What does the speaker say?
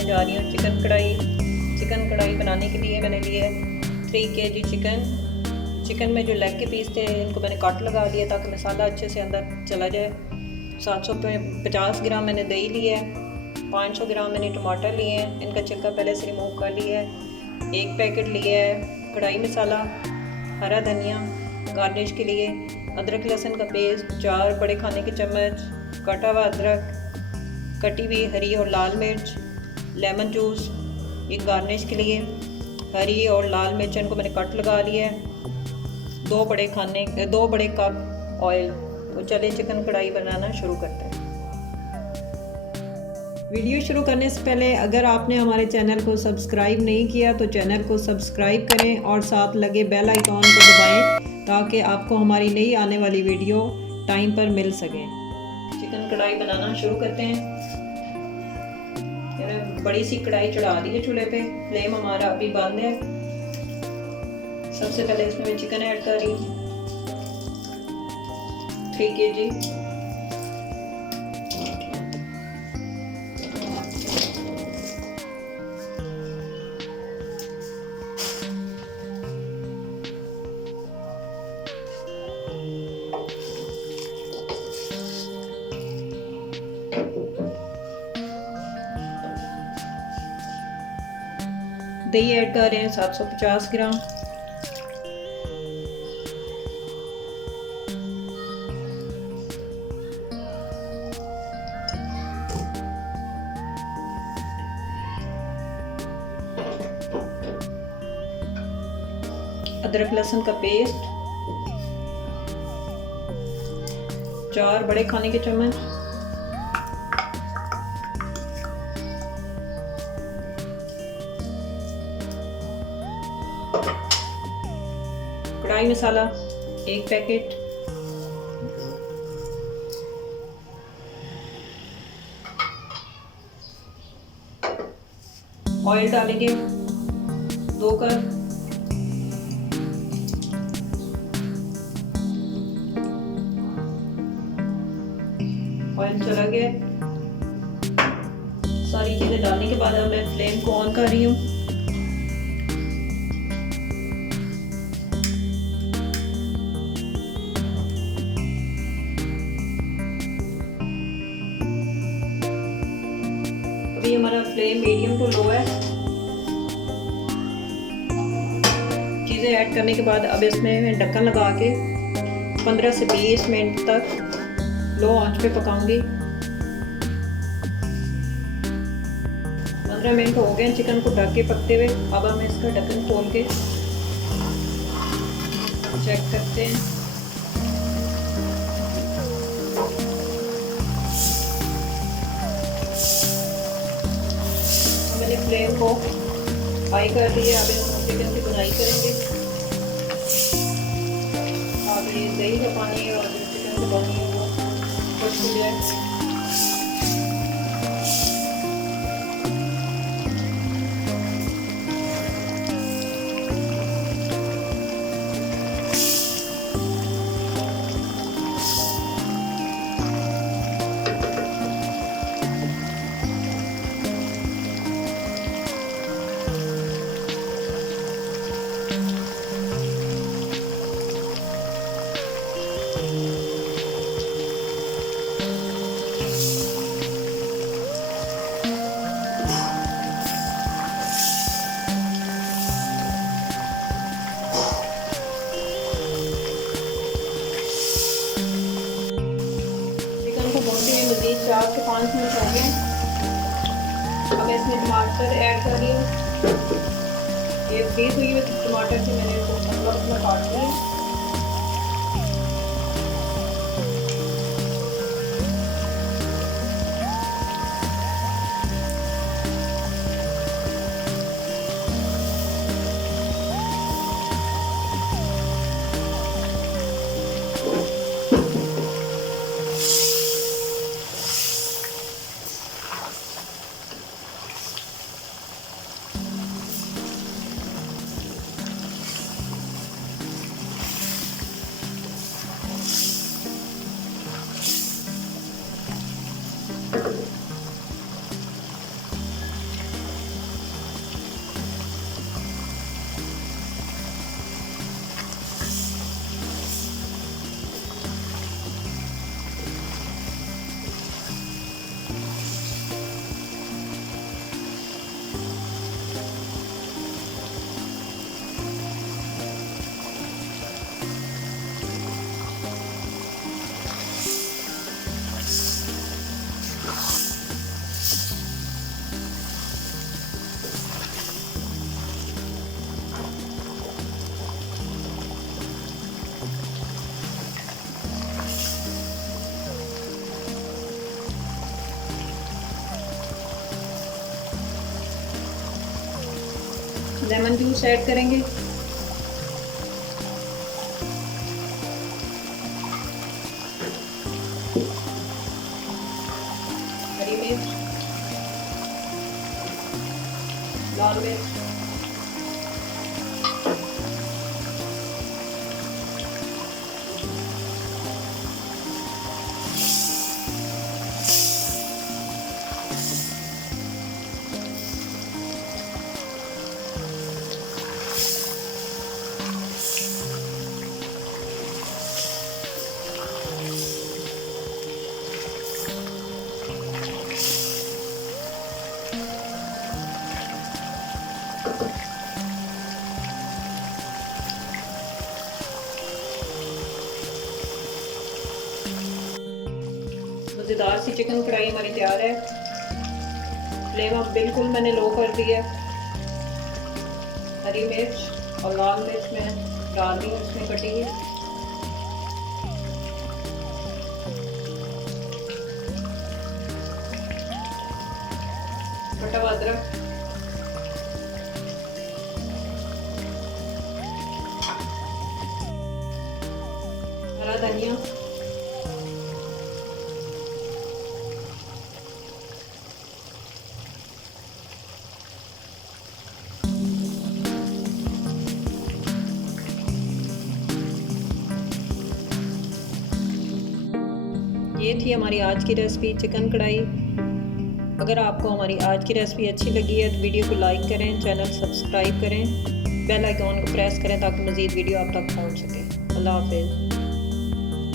बनाने जा रही हूँ चिकन कढ़ाई। चिकन कढ़ाई बनाने के लिए मैंने लिए 3 kg चिकन में जो लेग के पीस थे इनको मैंने काट लगा दिया ताकि मसाला अच्छे से अंदर चला जाए। 750 ग्राम मैंने दही लिया है, 500 ग्राम मैंने टमाटर लिए हैं, इनका छिलका पहले से रिमूव कर लिया है। 1 पैकेट लिया है कढ़ाई मसाला, हरा धनिया गार्निश के लिए, अदरक लहसुन का पेस्ट 4 बड़े खाने के चम्मच, कटा हुआ अदरक, कटी हुई हरी और लाल मिर्च, लेमन जूस ये गार्निश के लिए, हरी और लाल मिर्च इनको मैंने कट लगा लिया है, 2 बड़े कप ऑयल। तो चलिए चिकन कढ़ाई बनाना शुरू करते हैं। वीडियो शुरू करने से पहले अगर आपने हमारे चैनल को सब्सक्राइब नहीं किया तो चैनल को सब्सक्राइब करें और साथ लगे बेल आइकॉन को दबाएं ताकि आपको हमारी नई आने वाली वीडियो टाइम पर मिल सके। चिकन कढ़ाई बनाना शुरू करते हैं। मैंने बड़ी सी कढ़ाई चढ़ा दी है चूल्हे पे, फ्लेम हमारा अभी बंद है। सबसे पहले इसमें मैं चिकन ऐड कर रही हूँ 3 kg। दही ऐड कर रहे हैं 750 ग्राम। अदरक लहसुन का पेस्ट 4 बड़े खाने के चम्मच, कढ़ाई मसाला 1 पैकेट, ऑयल डालेंगे 2 कप, ऑयल चला गया। सारी चीजें डालने के बाद अब मैं फ्लेम को ऑन कर रही हूँ। अभी हमारा फ्लेम मीडियम टू लो है। चीज़ें ऐड करने के बाद अब इसमें मैं ढक्कन लगा के 15 से 20 मिनट तक लो आंच पे पकाऊंगी। 15 मिनट हो गए चिकन को ढक के पकते हुए। अब हम इसका ढक्कन खोल के चेक करते हैं। मैंने फ्लेम को हाई कर दिया। अब हम चिकन की बुनाई करेंगे। अब ये दही का पानी और चिकन का पानी खुश हो जाए। मज़ीद 4 से 5 मिनट हो गए। अब इसमें टमाटर ऐड कर रही हूँ। ये फ्रीज हुई हुई टमाटर से मैंने इसको में काट लिया। लेमन जूस ऐड करेंगे, हरी मिर्च, लाल मिर्च, मज़ेदार सी चिकन कढ़ाई हमारी तैयार है। फ्लेम अब बिल्कुल मैंने लो कर दी है। हरी मिर्च और लाल मिर्च मैं डाल रही हूँ इसमें कटी हुई। कटा हुआ अदरक, हरा धनिया, ये थी हमारी आज की रेसिपी चिकन कढ़ाई। अगर आपको हमारी आज की रेसिपी अच्छी लगी है तो वीडियो को लाइक करें, चैनल सब्सक्राइब करें, बेल आइकॉन को प्रेस करें ताकि मज़ीद वीडियो आप तक पहुंच सके। अल्लाह हाफ़िज़।